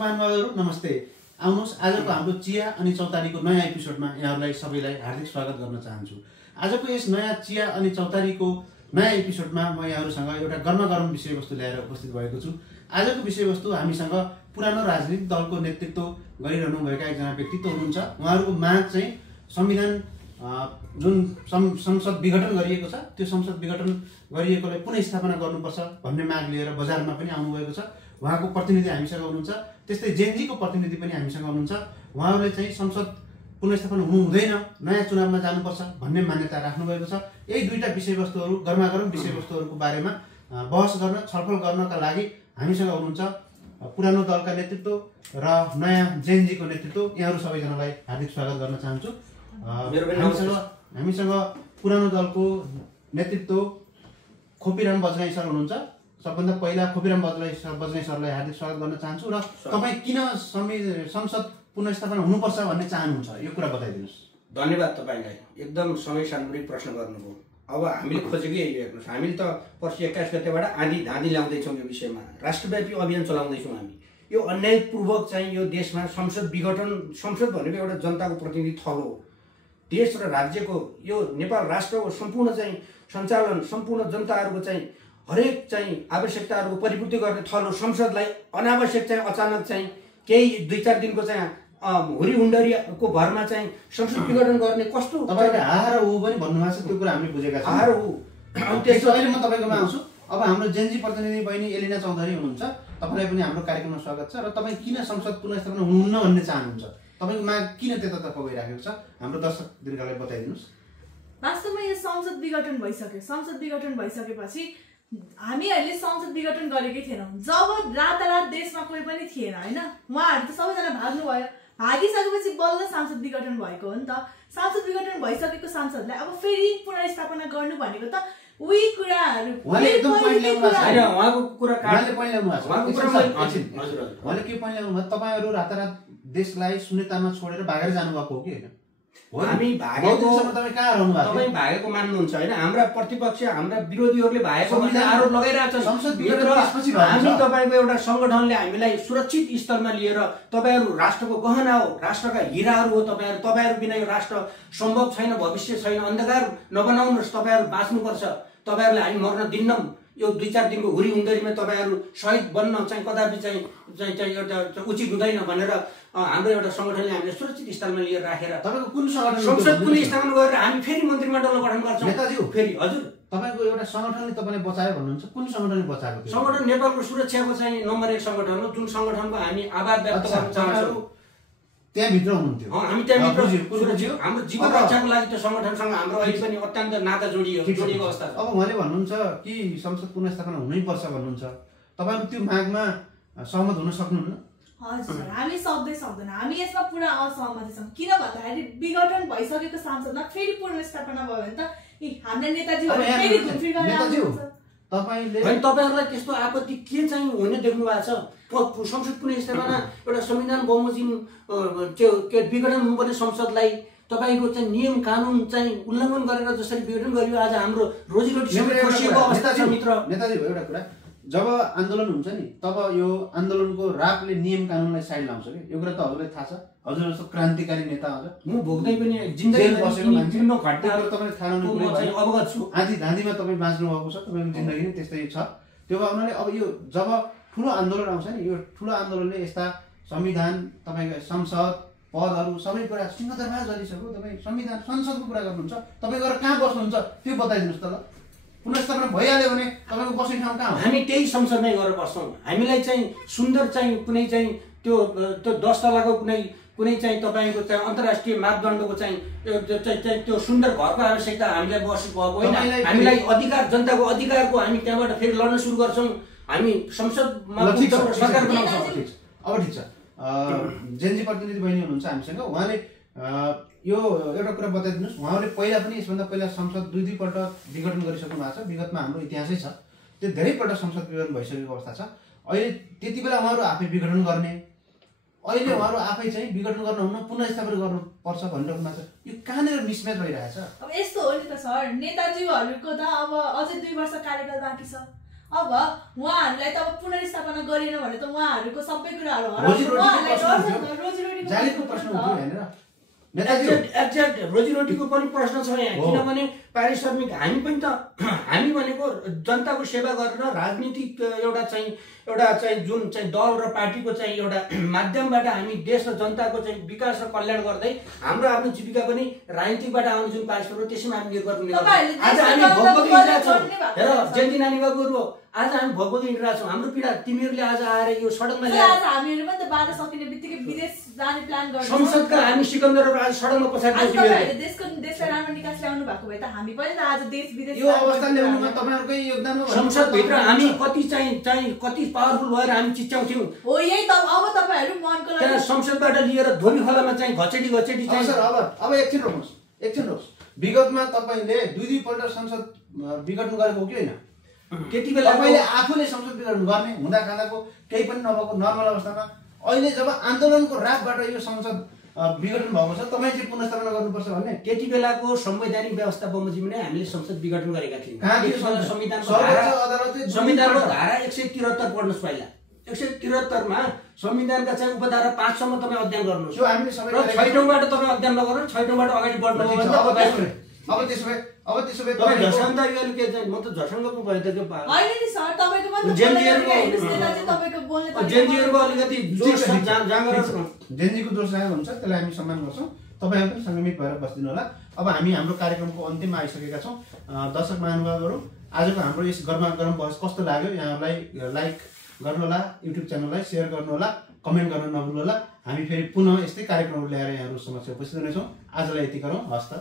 महानुभावहरु नमस्ते। आउनुहोस् आजको हाम्रो चिया अनि चौतारीको नयाँ एपिसोडमा यहाँहरूलाई सबैलाई हार्दिक स्वागत गर्न चाहन्छु। आजको यस नयाँ चिया अनि चौतारीको नयाँ एपिसोडमा म यहाँहरूसँग एउटा गरम विषयवस्तु ल्याएर उपस्थित भएको छु। आजको विषयवस्तु हामीसँग पुरानो राजनीतिक दलको नेतृत्व गरिरहनु भएका एकजना व्यक्तित्व हुनुहुन्छ। उहाँहरूको माग चाहिँ संविधान जुन संसद विघटन गरिएको छ त्यो संसद विघटन गरिएकोलाई पुनः स्थापना गर्नुपर्छ भन्ने माग लिएर बजारमा पनि आउनुभएको छ। उहाँको प्रतिनिधि हामीसँग हुनुहुन्छ। त्यस्तै जेनजीको प्रतिनिधि पनि हामीसँग हुनुहुन्छ। उहाँहरूले चाहिँ संसद पुनर्स्थापना हुनु हुँदैन, नयाँ चुनावमा जानुपर्छ भन्ने मान्यता राख्नु भएको छ। यही दुईटा विषयवस्तुहरू गरम विषयवस्तुहरूको बारेमा बहस गर्न छलफल गर्नका लागि हामीसँग हुनुहुन्छ पुरानो दलका नेतृत्व र नयाँ जेनजीको नेतृत्व। यहाँहरू सबैजनालाई हार्दिक स्वागत गर्न चाहन्छु। हामीसँग पुरानो दलको नेतृत्व खोपीराम बज्राई सर हुनुहुन्छ। सबभन्दा पहिला खोपीराम बज्राई सरलाई हार्दिक स्वागत गर्न चाहन्छु। र तपाईँ किन संसद पुनर्स्थापना हुनुपर्छ भन्ने चाहनुहुन्छ यो कुरा बताइदिनुहोस्। धन्यवाद तपाईँलाई, एकदम समय सान्दर्भिक प्रश्न गर्नुभयो। अब हामीले खोजेको यही हेर्नुहोस्, हामीले त पर्सि 21 गतेबाट आँधी धाँधी ल्याउँदैछौँ यो विषयमा, राष्ट्रव्यापी अभियान चलाउँदैछौँ हामी। यो अन्यायपूर्वक चाहिँ यो देशमा संसद विघटन, संसद भनेको एउटा जनताको प्रतिनिधि थल हो। देश र राज्यको यो नेपाल राष्ट्रको सम्पूर्ण चाहिँ सञ्चालन, सम्पूर्ण जनताहरूको चाहिँ हरेक चाहिँ आवश्यकताहरूको परिपूर्ति गर्ने थल हो। संसदलाई अनावश्यक चाहिँ अचानक चाहिँ केही 2-4 दिनको चाहिँ हुरी हुन्डरीको भरमा चाहिँ संसद विघटन गर्ने कस्तो तपाईले हार हो पनि भन्नुभएको छ। त्यो कुरा हामीले बुझेका छौँ। हार हो। त्यसो अहिले म तपाईँकोमा आउँछु। अब हाम्रो जेनजी प्रतिनिधि बहिनी एलिना चौधरी हुनुहुन्छ। तपाईँलाई पनि हाम्रो कार्यक्रममा स्वागत छ। र तपाईँ किन संसद पुनर्स्थापना हुनुहुन्न भन्ने चाहनुहुन्छ, तपाईँको माग किन त्यतातर्फ गइराखेको छ, हाम्रो दर्शक दीर्घलाई बताइदिनुहोस्। वास्तवमा यो संसद विघटन भइसक्यो। संसद विघटन भइसकेपछि हामीहरूले संसद विघटन गरेकै थिएनौँ। जब रातारात देशमा कोही पनि थिएन होइन, उहाँहरू त सबैजना भाग्नुभयो। भागिसकेपछि बल्ल सांसद विघटन भएको हो नि त। सांसद विघटन भइसकेको सांसदलाई अब फेरि पुनर्स्थापना गर्नु भनेको त उही कुराहरू उहाँले के point ल्याउनु भयो, तपाईँहरू रातारात देशलाई शून्यतामा छोडेर भागेर जानुभएको हो कि होइन? हामी तपाईँ भागेको मान्नुहुन्छ होइन? हाम्रा प्रतिपक्ष, हाम्रा विरोधीहरूले भागेको भन्ने आरोप लगाइरहेछन्। हामी तपाईँको एउटा सङ्गठनले हामीलाई सुरक्षित स्तरमा लिएर तपाईँहरू राष्ट्रको गहना हो, राष्ट्रका हिराहरू हो तपाईँहरू बिना यो राष्ट्र सम्भव छैन, भविष्य छैन। अन्धकार नबनाउनुहोस्, तपाईँहरू बाँच्नुपर्छ। तपाईँहरूलाई हामी मर्न दिन्नौँ। यो 2-4 दिनको हुरी हुँदरीमा तपाईँहरू शहीद बन्न चाहिँ कदापि चाहिँ एउटा उचित हुँदैन भनेर हाम्रो एउटा सङ्गठनले हामीले सुरक्षित स्थलमा लिएर राखेर तपाईँको कुन सङ्गठन संसद पुनर्स्थापना गरेर हामी फेरि मन्त्रीमण्डलमा गठन गर्छौँ। नेताज्यू फेरि हजुर तपाईँको एउटा सङ्गठनले तपाईँलाई बचायो भन्नुहुन्छ, कुन सङ्गठनले बचाएको? सङ्गठन नेपालको सुरक्षाको चाहिँ नम्बर 1 सङ्गठन हो, जुन सङ्गठनको हामी आभार व्यक्त गर्न चाहन्छौँ। त्यहाँभित्र हुनुहुन्थ्यो? हामी त्यहाँभित्र हाम्रो जीवन रक्षाको लागि त्यो सङ्गठनसँग हाम्रो अहिले पनि अत्यन्त नाता जोडिएको अवस्था छ। अब उहाँले भन्नुहुन्छ कि संसद पुनर्स्थापना हुनैपर्छ भन्नुहुन्छ, तपाईँहरू त्यो मागमा सहमत हुन सक्नुहुन्न? हजुर, हामी सक्दैन। हामी यसमा पुरा असहमति छौँ। किन भन्दाखेरि विघटन भइसकेको सांसदमा फेरि पुनर्स्थापना भयो भने त हाम्रा नेताजीहरू फेरि घुमफिर गरेर आउनुहुन्छ। तपाईँहरूलाई त्यस्तो आपत्ति के चाहिँ हुने देख्नु भएको छ? संसद पुनर्स्थापना एउटा संविधान बमोजिम त्यो विघटन हुनुपर्ने संसदलाई तपाईँको चाहिँ नियम कानुन चाहिँ उल्लङ्घन गरेर जसरी विघटन गरियो, आज हाम्रो रोजीरोटी खसिएको अवस्था छ मित्र। नेताजी एउटा कुरा, जब आन्दोलन हुन्छ नि तब यो आन्दोलनको रापले नियम कानुनलाई साइड लाउँछ कि यो कुरा त हजुरलाई थाहा छ। हजुर जस्तो क्रान्तिकारी नेता हजुर म भोग्दै पनि जिन्दगी बसेको मान्छे घटनाहरू तपाईँले थाहा नहुने अवगत छु। आधी धाँधीमा तपाईँ बाँच्नु भएको छ, तपाईँको जिन्दगी नै त्यस्तै छ। त्यो भावनाले अब यो जब ठुलो आन्दोलन आउँछ नि, यो ठुलो आन्दोलनले यस्ता संविधान, तपाईँको संसद पदहरू सबै कुरा सिंहदरबार जलिसक्यो। तपाईँ संविधान संसदको कुरा गर्नुहुन्छ, तपाईँ गएर कहाँ बस्नुहुन्छ त्यो बताइदिनुहोस् त ल। पुनर्स्थापना भइहाल्यो भने तपाईँको बस्ने ठाउँ कहाँ हो? हामी त्यही संसदमै गएर बस्छौँ। हामीलाई चाहिँ सुन्दर चाहिँ कुनै चाहिँ त्यो 10 तलाको कुनै चाहिँ तपाईँको चाहिँ अन्तर्राष्ट्रिय मापदण्डको चाहिँ त्यो सुन्दर घरको आवश्यकता हामीलाई बसेको भएको होइन। हामीलाई अधिकार, जनताको अधिकारको हामी त्यहाँबाट फेरि लड्न सुरु गर्छौँ। हामी संसदमा सरकार बनाउँछौँ। अब ठिक छ, जेनजी प्रतिनिधि बहिनी हुनुहुन्छ हामीसँग। उहाँले यो एउटा कुरा बताइदिनुहोस्, उहाँले पहिला पनि यसभन्दा पहिला संसद 2 पल्ट विघटन गरिसक्नु भएको छ। विगतमा हाम्रो इतिहासै छ, त्यो धेरैपल्ट संसद विघटन भइसकेको अवस्था छ। अहिले त्यति बेला उहाँहरू आफै विघटन गर्ने, अहिले उहाँहरू आफै चाहिँ विघटन गर्नुहुन्न, पुनर्स्थापना गर्नुपर्छ भनिरहेको छ। यो कहाँनिर मिसम्याच भइरहेछ? अब यस्तो हो नि त सर, नेताजीहरूको त अब अझै 2 वर्ष कार्यकाल बाँकी छ। अब उहाँहरूलाई त अब पुनर्स्थापना गरिएन भने त उहाँहरूको सबै कुराहरू जालीको प्रश्न हुन्थ्यो हैन र एक्ज्याक्ट रोजीरोटीको पनि प्रश्न छ यहाँ किनभने पारिश्रमिक हामी पनि त हामी भनेको जनताको सेवा गरेर राजनीतिक एउटा चाहिँ जुन चाहिँ दल र पार्टीको चाहिँ एउटा माध्यमबाट हामी देश र जनताको चाहिँ विकास र कल्याण गर्दै हाम्रो आफ्नो जीविका पनि राजनीतिकबाट आउने जुन पारिश्रमिक त्यसैमा हामी निर्भर हुने गर्छौँ। आज हामी भोगभोगी हिँडिरहेछौँ हेर जयन्ती नानी बाबुहरू आज हामी भोगभोगी हिँडिरहेछौँ हाम्रो पीडा तिमीहरूले आज आएर यो सडकमा ल्याएर हामीहरू पनि त बाटो सकिने बित्तिकै विदेश जाने प्लान गर्छौँ। संसदका हामी सिकन्दरहरू आज सडकमा पछाडि देशलाई राम्रो निकास ल्याउनु भएको भए त हामी पनि त आज देश विदेश यो अवस्था ल्याउनुमा तपाईहरुकै योगदान हो। संसदभित्र हामी कति कति पावरफुल भएर हामी चिच्याउँथ्यौँ हो यही त अब तपाईहरु मनको लागि संसदबाट लिएर धोबी खोलामा चाहिँ घचेटी चाहिँ सर अब एकछिन रोक्नुस् विगतमा तपाईले दुई पल्ट संसद विघटन गरेको हो कि हैन? त्यति बेला तपाईले आफूले संसद विघटन गर्ने हुँदा खाँदाको केही पनि नभएको नर्मल अवस्थामा अहिले जब आन्दोलनको रातबाट यो संसद विघटन भएको छ तपाईले चाहिँ पुनर्स्थापना गर्नुपर्छ भन्ने त्यति बेलाको संवैधानिक व्यवस्था बमोजिम नै हामीले संसद विघटन गरेका थियौँ। संविधानको धारा 173 पढ्नुस् पहिला 173 मा संविधानका चाहिँ उपधारा 5 सम्म तपाईँ अध्ययन गर्नुहोस्। यो हामीले सबै 6औँबाट तपाईँ अध्ययन नगर्नु 6औँबाट अगाडि बढ्नु हो भने अब त्यसो भए तपाईँ झसङ्ग अहिले के चाहिँ म त झसङ्गको भयो त के हैन नि सर तपाईको पनि जेनजीहरुको अलिकति जोश जाँगर जेनजीको जोश जाँगर हुन्छ त्यसलाई हामी सम्मान गर्छौँ। तपाईहरु पनि संगमित भएर बस्दिनु होला। अब हामी हाम्रो कार्यक्रमको अन्तिममा आइसकेका छौँ। दर्शक महानुभावहरु आजको हाम्रो यस गरम बहस कस्तो लाग्यो यहाँलाई लाइक गर्नु होला, युट्युब च्यानललाई शेयर गर्नु होला, कमेन्ट गर्न नभुल्नु होला। हामी फेरि पुनः यस्तै कार्यक्रमहरु ल्याएर यहाँहरु समक्ष उपस्थित हुनेछौँ। आजलाई यति गरौँ। हस्त।